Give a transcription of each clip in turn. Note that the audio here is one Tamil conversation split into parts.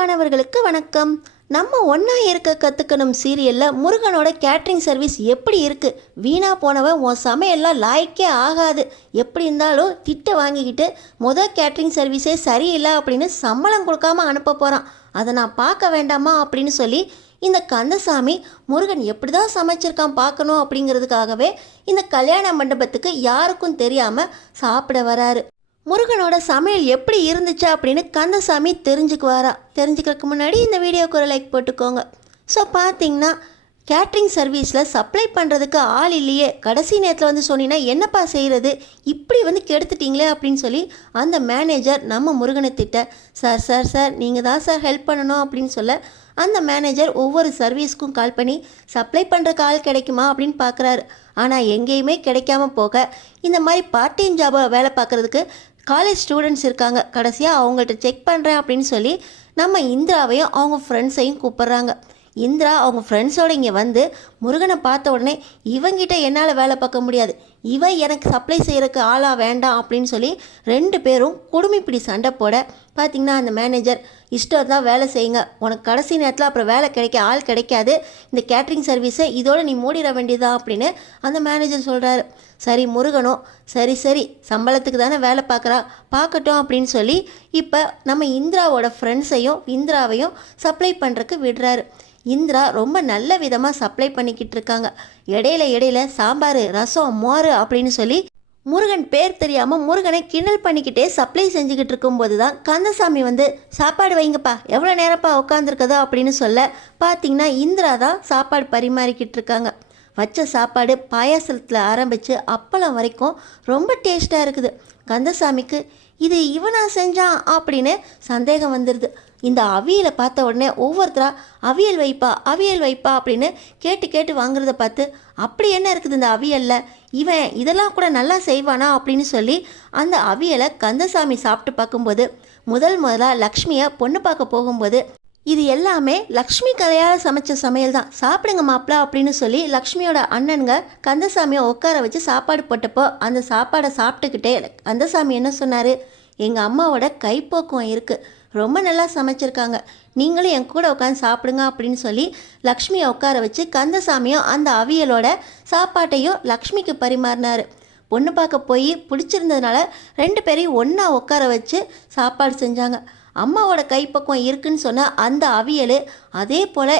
அன்பானவர்களுக்கு வணக்கம். நம்ம ஒன்றா இருக்க கற்றுக்கணும் சீரியலில் முருகனோட கேட்ரிங் சர்வீஸ் எப்படி இருக்குது? வீணாக போனவன் உன் சமையல்லாம் லாய்க்கே ஆகாது, எப்படி இருந்தாலும் திட்டு வாங்கிக்கிட்டு கேட்ரிங் சர்வீஸே சரியில்லை அப்படின்னு சம்பளம் கொடுக்காம அனுப்ப போகிறான். அதை நான் பார்க்க வேண்டாமா அப்படின்னு சொல்லி இந்த கந்தசாமி முருகன் எப்படி தான் சமைச்சிருக்கான் பார்க்கணும் அப்படிங்கிறதுக்காகவே இந்த கல்யாண மண்டபத்துக்கு யாருக்கும் தெரியாமல் சாப்பிட வராரு. முருகனோட சமையல் எப்படி இருந்துச்சு அப்படின்னு கந்தசாமி தெரிஞ்சுக்கிறதுக்கு முன்னாடி இந்த வீடியோக்கு ஒரு லைக் போட்டுக்கோங்க. ஸோ பார்த்தீங்கன்னா கேட்ரிங் சர்வீஸில் சப்ளை பண்ணுறதுக்கு ஆள் இல்லையே, கடைசி நேரத்தில் வந்து சொன்னீங்கன்னா என்னப்பா செய்கிறது, இப்படி வந்து கெடுத்துட்டீங்களே அப்படின்னு சொல்லி அந்த மேனேஜர் நம்ம முருகனை திட்ட, சார் சார் சார் நீங்கள் தான் சார் ஹெல்ப் பண்ணணும் அப்படின்னு சொல்ல அந்த மேனேஜர் ஒவ்வொரு சர்வீஸ்க்கும் கால் பண்ணி சப்ளை பண்ணுறக்கு ஆள் கிடைக்குமா அப்படின்னு பார்க்குறாரு. ஆனால் எங்கேயுமே கிடைக்காம போக இந்த மாதிரி பார்ட் டைம் ஜாபை வேலை பார்க்குறதுக்கு காலேஜ் ஸ்டூடெண்ட்ஸ் இருக்காங்க, கடைசியாக அவங்கள்ட்ட செக் பண்ணுறேன் அப்படின்னு சொல்லி நம்ம இந்திராவையும் அவங்க ஃப்ரெண்ட்ஸையும் கூப்பிட்றாங்க. இந்திரா அவங்க ஃப்ரெண்ட்ஸோடு இங்கே வந்து முருகனை பார்த்த உடனே இவங்கிட்ட என்னால் வேலை பார்க்க முடியாது, இவன் எனக்கு சப்ளை செய்கிறதுக்கு ஆளாக வேண்டாம் அப்படின்னு சொல்லி ரெண்டு பேரும் குடுமிப்பிடி சண்டை போட பார்த்திங்கன்னா அந்த மேனேஜர் இஷ்டம் தான் வேலை செய்யுங்க, உனக்கு கடைசி நேரத்தில் அப்புறம் வேலை ஆள் கிடைக்காது, இந்த கேட்ரிங் சர்வீஸை இதோடு நீ மூடிட வேண்டியதா அப்படின்னு அந்த மேனேஜர் சொல்கிறாரு. சரி முருகனும் சரி சரி சம்பளத்துக்கு தானே வேலை பார்க்கட்டும் அப்படின்னு சொல்லி இப்போ நம்ம இந்திராவோட ஃப்ரெண்ட்ஸையும் இந்திராவையும் சப்ளை பண்ணுறக்கு விடுறாரு. இந்திரா ரொம்ப நல்ல விதமாக சப்ளை பண்ணிக்கிட்டு இருக்காங்க. இடையில சாம்பார் ரசம் மோர் அப்படின்னு சொல்லி முருகன் பேர் தெரியாமல் முருகனை கிண்டல் பண்ணிக்கிட்டே சப்ளை செஞ்சுக்கிட்டு இருக்கும்போது தான் கந்தசாமி வந்து சாப்பாடு வைங்கப்பா, எவ்வளோ நேரப்பா உட்காந்துருக்குதோ அப்படின்னு சொல்ல பார்த்தீங்கன்னா இந்திரா தான் சாப்பாடு பரிமாறிக்கிட்டு இருக்காங்க. வச்ச சாப்பாடு பாயாசத்தில் ஆரம்பித்து அப்பளம் வரைக்கும் ரொம்ப டேஸ்ட்டாக இருக்குது. கந்தசாமிக்கு இது இவனா செஞ்சான் அப்படின்னு சந்தேகம் வந்துடுது. இந்த அவியலை பார்த்த உடனே ஒவ்வொருத்தராக அவியல் வைப்பா அப்படின்னு கேட்டு வாங்குறத பார்த்து அப்படி என்ன இருக்குது இந்த அவியலில், இவன் இதெல்லாம் கூட நல்லா செய்வானா அப்படின்னு சொல்லி அந்த அவியலை கந்தசாமி சாப்பிட்டு பார்க்கும்போது முதலாக லக்ஷ்மியை பொண்ணு பார்க்க போகும்போது இது எல்லாமே லக்ஷ்மி கலையால் சமைச்ச சமையல் தான், சாப்பிடுங்க மாப்பிள்ள அப்படின்னு சொல்லி லக்ஷ்மியோட அண்ணனுங்க கந்தசாமியை உட்கார வச்சு சாப்பாடு போட்டப்போ அந்த சாப்பாடை சாப்பிட்டுக்கிட்டே கந்தசாமி என்ன சொன்னார், எங்கள் அம்மாவோட கைப்போக்கம் இருக்குது, ரொம்ப நல்லா சமைச்சிருக்காங்க, நீங்களும் என் கூட உட்காந்து சாப்பிடுங்க அப்படின்னு சொல்லி லக்ஷ்மியை உட்கார வச்சு கந்தசாமியும் அந்த அவியலோட சாப்பாட்டையும் லக்ஷ்மிக்கு பரிமாறினார். பொண்ணு பார்க்க போய் பிடிச்சிருந்ததுனால ரெண்டு பேரையும் ஒன்றா உட்கார வச்சு சாப்பாடு செஞ்சாங்க. அம்மாவோட கைப்பக்குவம் இருக்குன்னு சொன்ன அந்த அவியல் அதே போல்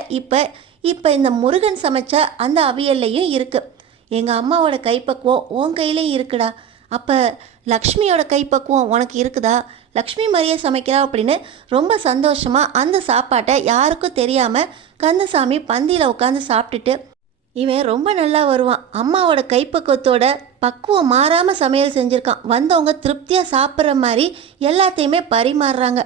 இப்போ இந்த முருகன் சமைச்ச அந்த அவியல்லையும் இருக்குது. எங்கள் அம்மாவோட கைப்பக்குவம் உன் கையிலையும் இருக்குடா, அப்போ லக்ஷ்மியோட கைப்பக்குவம் உனக்கு இருக்குதா, லக்ஷ்மி மாதிரியே சமைக்கிறா அப்படின்னு ரொம்ப சந்தோஷமாக அந்த சாப்பாட்டை யாருக்கும் தெரியாமல் கந்தசாமி பந்தியில் உட்காந்து சாப்பிட்டுட்டு இவன் ரொம்ப நல்லா வருவான், அம்மாவோட கைப்பக்குவத்தோட பக்குவம் மாறாமல் சமையல் செஞ்சுருக்கான், வந்தவங்க திருப்தியாக சாப்பிட்ற மாதிரி எல்லாத்தையுமே பரிமாறுறாங்க.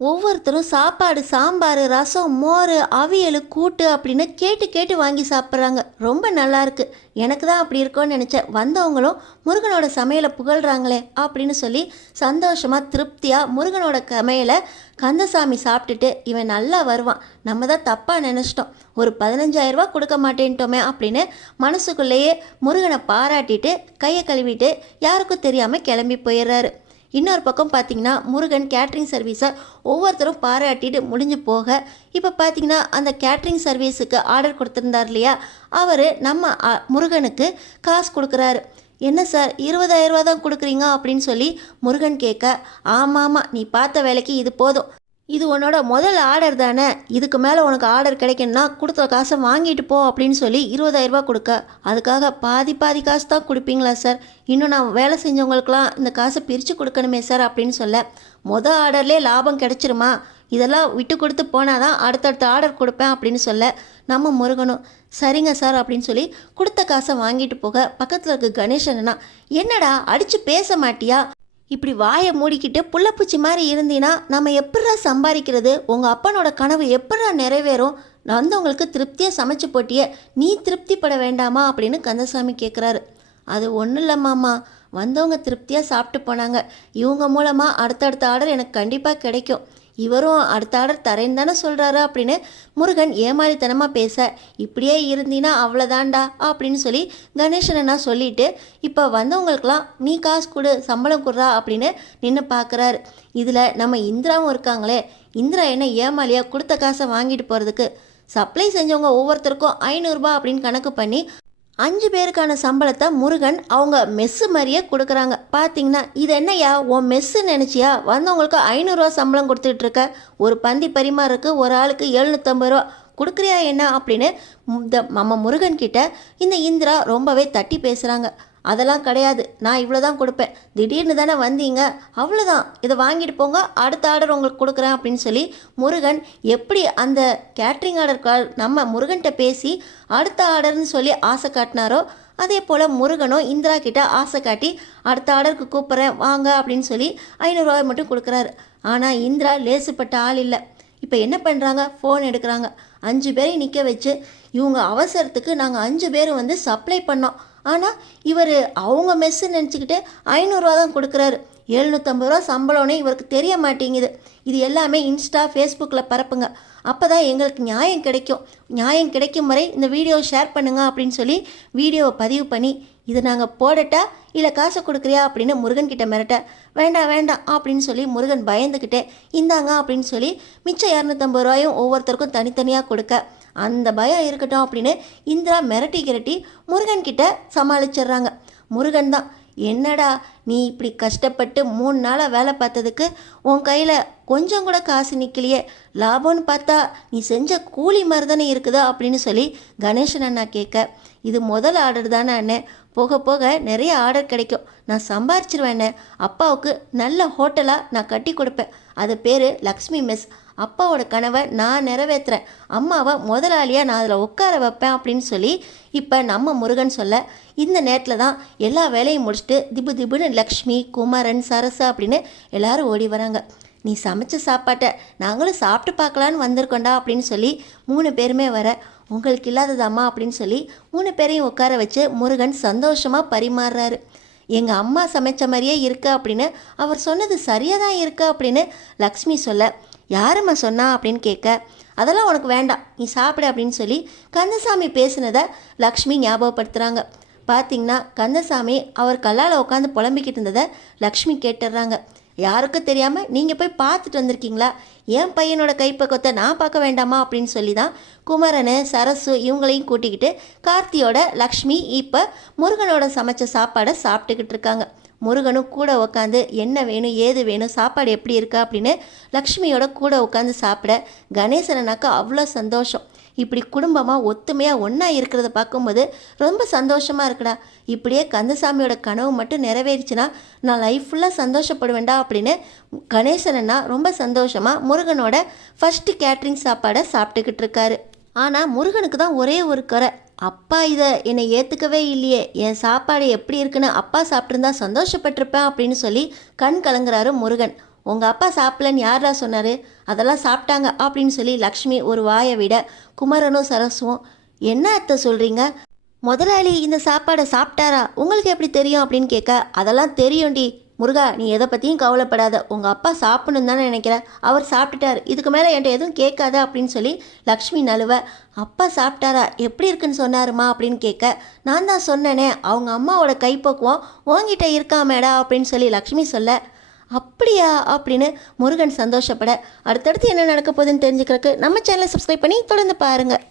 ஒவ்வொருத்தரும் சாப்பாடு சாம்பார் ரசம் மோர் அவியல் கூட்டு அப்படின்னு கேட்டு வாங்கி சாப்பிட்றாங்க. ரொம்ப நல்லாயிருக்கு, எனக்கு தான் அப்படி இருக்கும்னு நினச்சேன், வந்தவங்களும் முருகனோட சமையலை புகழ்கிறாங்களே அப்படின்னு சொல்லி சந்தோஷமாக திருப்தியாக முருகனோட சமையலை கந்தசாமி சாப்பிட்டுட்டு இவன் நல்லா வருவான், நம்ம தான் தப்பாக நினச்சிட்டோம், ஒரு 15,000 ரூபா கொடுக்க மாட்டேன்ட்டோமே அப்படின்னு மனசுக்குள்ளேயே முருகனை பாராட்டிட்டு கையை கழுவிட்டு யாருக்கும் தெரியாமல் கிளம்பி போயிடுறாரு. இன்னொரு பக்கம் பார்த்திங்கன்னா முருகன் கேட்ரிங் சர்வீஸை ஒவ்வொருத்தரும் பாராட்டிட்டு முடிஞ்சு போக இப்போ பார்த்திங்கன்னா அந்த கேட்ரிங் சர்வீஸுக்கு ஆர்டர் கொடுத்துருந்தார் இல்லையா, அவர் நம்ம முருகனுக்கு காசு கொடுக்குறாரு. என்ன சார் 20,000 ரூபா தான் கொடுக்குறீங்க அப்படின்னு சொல்லி முருகன் கேட்க, ஆமாம் நீ பார்த்த வேலைக்கு இது போதும், இது உன்னோட முதல் ஆர்டர் தானே, இதுக்கு மேலே உனக்கு ஆர்டர் கிடைக்கணும்னா கொடுத்த காசை வாங்கிட்டு போ அப்படின்னு சொல்லி 20,000 ரூபா கொடுக்க, அதுக்காக பாதி காசு தான் கொடுப்பீங்களா சார், இன்னும் நான் வேலை செஞ்சவங்களுக்கெல்லாம் இந்த காசை பிரித்து கொடுக்கணுமே சார் அப்படின்னு சொல்ல, ஆர்டர்லேயே லாபம் கிடைச்சிருமா, இதெல்லாம் விட்டு கொடுத்து போனால் தான் அடுத்தடுத்த ஆர்டர் கொடுப்பேன் அப்படின்னு சொல்ல நம்ம முருகனும் சரிங்க சார் அப்படின்னு சொல்லி கொடுத்த காசை வாங்கிட்டு போக பக்கத்தில் இருக்க கணேசனா, என்னடா அடித்து பேச மாட்டியா, இப்படி வாயை மூடிக்கிட்டு புள்ளப்பூச்சி மாதிரி இருந்தீன்னா நம்ம எப்படா சம்பாதிக்கிறது, உங்கள் அப்பனோட கனவு எப்படா நிறைவேறும், வந்தவங்களுக்கு திருப்தியாக சமைச்சு போட்டியே, நீ திருப்திப்பட வேண்டாமா அப்படின்னு கந்தசாமி கேட்குறாரு. அது ஒன்றும் இல்லை மாமா, வந்தவங்க திருப்தியாக சாப்பிட்டு போனாங்க, இவங்க மூலமாக அடுத்தடுத்த ஆர்டர் எனக்கு கண்டிப்பாக கிடைக்கும், இவரும் அடுத்த ஆர்டர் தரேன்னு தானே சொல்கிறாரு அப்படின்னு முருகன் ஏமாளித்தனமாக பேச, இப்படியே இருந்தீன்னா அவ்வளோதான்டா அப்படின்னு சொல்லி கணேசனா சொல்லிட்டு இப்போ வந்தவங்களுக்கெல்லாம் நீ காசு கொடு சம்பளம் கொடுறா அப்படின்னு நின்று பார்க்குறாரு. இதில் நம்ம இந்திராவும் இருக்காங்களே, இந்திரா என்ன ஏமாலியா கொடுத்த காசை வாங்கிட்டு போகிறதுக்கு? சப்ளை செஞ்சவங்க ஒவ்வொருத்தருக்கும் 500 ரூபாய் அப்படின்னு கணக்கு பண்ணி 5 பேருக்கான சம்பளத்தை முருகன் அவங்க மெஸ்ஸு மாதிரியே கொடுக்குறாங்க. பார்த்தீங்கன்னா இது என்னையா உன் மெஸ்ஸு நினச்சியா? வந்தவங்களுக்கு 500 ரூபா சம்பளம் கொடுத்துட்ருக்க. ஒரு பந்தி பரிமாறக்கு ஒரு ஆளுக்கு 750 ரூபா கொடுக்குறியா என்ன அப்படின்னு நம்ம முருகன் கிட்ட இந்த இந்திரா ரொம்பவே தட்டி பேசுகிறாங்க. அதெல்லாம் கிடையாது, நான் இவ்வளோ தான் கொடுப்பேன், திடீர்னு தானே வந்தீங்க, அவ்வளோதான், இதை வாங்கிட்டு போங்க, அடுத்த ஆர்டர் உங்களுக்கு கொடுக்குறேன் அப்படின்னு சொல்லி முருகன் எப்படி அந்த கேட்ரிங் ஆர்டர் நம்ம முருகன்கிட்ட பேசி அடுத்த ஆர்டர்னு சொல்லி ஆசை காட்டினாரோ, அதே போல் முருகனும் இந்திரா கிட்ட ஆசை காட்டி அடுத்த ஆர்டருக்கு கூப்பிட்றேன் வாங்க அப்படின்னு சொல்லி 500 ரூபாய் மட்டும் கொடுக்குறாரு. ஆனால் இந்திரா லேசுப்பட்ட ஆள் இல்லை. இப்போ என்ன பண்ணுறாங்க, ஃபோன் எடுக்கிறாங்க. 5 பேரை நிற்க வச்சு இவங்க அவசரத்துக்கு நாங்கள் 5 பேர் வந்து சப்ளை பண்ணோம், ஆனால் இவர் அவங்க மெஸ்ஸு நினச்சிக்கிட்டு 500 ரூபா தான் கொடுக்குறாரு, 750 ரூபா சம்பளம்னு இவருக்கு தெரிய மாட்டேங்குது. இது எல்லாமே இன்ஸ்டா ஃபேஸ்புக்கில் பரப்புங்க, அப்போ தான் எங்களுக்கு நியாயம் கிடைக்கும், நியாயம் கிடைக்கும் வரை இந்த வீடியோவை ஷேர் பண்ணுங்க அப்படின்னு சொல்லி வீடியோவை பதிவு பண்ணி இதை நாங்கள் போடட்டா இல்லை காசை கொடுக்குறியா அப்படின்னு முருகன் கிட்ட மிரட்ட. வேண்டாம் வேண்டாம் அப்படின்னு சொல்லி முருகன் பயந்துக்கிட்டே இந்தாங்க அப்படின்னு சொல்லி மிச்சம் 250 ரூபாயும் ஒவ்வொருத்தருக்கும் தனித்தனியாக கொடுக்க, அந்த பயம் இருக்கட்டும் அப்படின்னு இந்திரா மிரட்டி கிரட்டி முருகன் கிட்ட சமாளிச்சிடுறாங்க. முருகன் தான், என்னடா நீ இப்படி கஷ்டப்பட்டு 3 நாளாக வேலை பார்த்ததுக்கு உன் கையில் கொஞ்சம் கூட காசு நிற்கலையே, லாபம்னு பார்த்தா நீ செஞ்ச கூலி மாதிரி தானே இருக்குதா அப்படின்னு சொல்லி கணேசன் அண்ணா கேட்க, இது முதல் ஆர்டர் தானே அண்ணே, போக போக நிறைய ஆர்டர் கிடைக்கும், நான் சம்பாரிச்சிருவேண்ணே, அப்பாவுக்கு நல்ல ஹோட்டலாக நான் கட்டி கொடுப்பேன், அது பேர் லக்ஷ்மி மெஸ், அப்பாவோட கனவை நான் நிறைவேற்றுறேன், அம்மாவை முதலாளியாக நான் அதில் உட்கார வைப்பேன் அப்படின்னு சொல்லி இப்போ நம்ம முருகன் சொல்ல, இந்த நேரத்தில் தான் எல்லா வேலையும் முடிச்சுட்டு திபு திபுன்னு லக்ஷ்மி, குமரன், சரசா அப்படின்னு எல்லாரும் ஓடி வராங்க. நீ சமைச்ச சாப்பாட்டை நாங்களும் சாப்பிட்டு பார்க்கலான்னு வந்திருக்கோண்டா அப்படின்னு சொல்லி 3 பேருமே வர, உங்களுக்கு இல்லாததாம்மா அப்படின்னு சொல்லி 3 பேரையும் உட்கார வச்சு முருகன் சந்தோஷமாக பரிமாறுறாரு. எங்கள் அம்மா சமைச்ச மாதிரியே இருக்கு அப்படின்னு அவர் சொன்னது சரியாக தான் இருக்கு அப்படின்னு லக்ஷ்மி சொல்ல, யாரம்மா சொன்னா அப்படின்னு கேட்க, அதெல்லாம் உனக்கு வேண்டாம், நீ சாப்பிடு அப்படின்னு சொல்லி கந்தசாமி பேசினதை லக்ஷ்மி ஞாபகப்படுத்துகிறாங்க. பார்த்திங்கன்னா கந்தசாமி அவர் கல்லால் உட்காந்து புலம்பிக்கிட்டு இருந்ததை லக்ஷ்மி கேட்டுடுறாங்க. யாருக்கும் தெரியாமல் நீங்கள் போய் பார்த்துட்டு வந்திருக்கீங்களா, என் பையனோட கைப்பக்கத்தை நான் பார்க்க வேண்டாமா அப்படின்னு சொல்லி தான் குமரனு, சரசு இவங்களையும் கூட்டிக்கிட்டு கார்த்தியோட லக்ஷ்மி இப்போ முருகனோட சமைச்ச சாப்பாடை சாப்பிட்டுக்கிட்டு இருக்காங்க. முருகனும் கூட உட்காந்து என்ன வேணும் ஏது வேணும் சாப்பாடு எப்படி இருக்கா அப்படின்னு லக்ஷ்மியோட கூட உட்காந்து சாப்பிட கணேசனாக்கா அவ்வளோ சந்தோஷம். இப்படி குடும்பமாக ஒத்துமையாக ஒன்றா இருக்கிறத பார்க்கும்போது ரொம்ப சந்தோஷமாக இருக்குடா, இப்படியே கந்தசாமியோட கனவு மட்டும் நிறைவேறிச்சுன்னா நான் லைஃப் ஃபுல்லாக சந்தோஷப்படுவேண்டா அப்படின்னு கணேசனா ரொம்ப சந்தோஷமாக முருகனோட ஃபஸ்ட்டு கேட்ரிங் சாப்பாடை சாப்பிட்டுக்கிட்டு இருக்காரு. ஆனால் முருகனுக்கு தான் ஒரே ஒரு குறை, அப்பா இதை என்னை ஏற்றுக்கவே இல்லையே, என் சாப்பாடு எப்படி இருக்குன்னு அப்பா சாப்பிட்ருந்தா சந்தோஷப்பட்டிருப்பேன் அப்படின்னு சொல்லி கண் கலங்குறாரு முருகன். உங்கள் அப்பா சாப்பிடலன்னு யாரா சொன்னார், அதெல்லாம் சாப்பிட்டாங்க அப்படின்னு சொல்லி லக்ஷ்மி ஒரு வாயை விட, குமரனும் சரசும் என்ன அத்தை சொல்கிறீங்க, முதலாளி இந்த சாப்பாடை சாப்பிட்டாரா, உங்களுக்கு எப்படி தெரியும் அப்படின்னு கேட்க, அதெல்லாம் தெரியும்டி முருகா, நீ எதை பற்றியும் கவலைப்படாத, உங்கள் அப்பா சாப்பிடணுன்னு தானே நினைக்கிறேன், அவர் சாப்பிட்டுட்டார், இதுக்கு மேலே என்கிட்ட எதுவும் கேட்காத அப்படின்னு சொல்லி லக்ஷ்மி நழுவ, அப்பா சாப்பிட்டாரா எப்படி இருக்குன்னு சொன்னாருமா அப்படின்னு கேட்க, நான் தான் சொன்னேனே அவங்க அம்மாவோட கைப்பக்குவம் உங்ககிட்ட இருக்காமேடா அப்படின்னு சொல்லி லக்ஷ்மி சொல்ல, அப்படியா அப்படின்னு முருகன் சந்தோஷப்பட, அடுத்தடுத்து என்ன நடக்க போகுதுன்னு தெரிஞ்சுக்கிறதுக்கு நம்ம சேனலை சப்ஸ்கிரைப் பண்ணி தொடர்ந்து பாருங்கள்.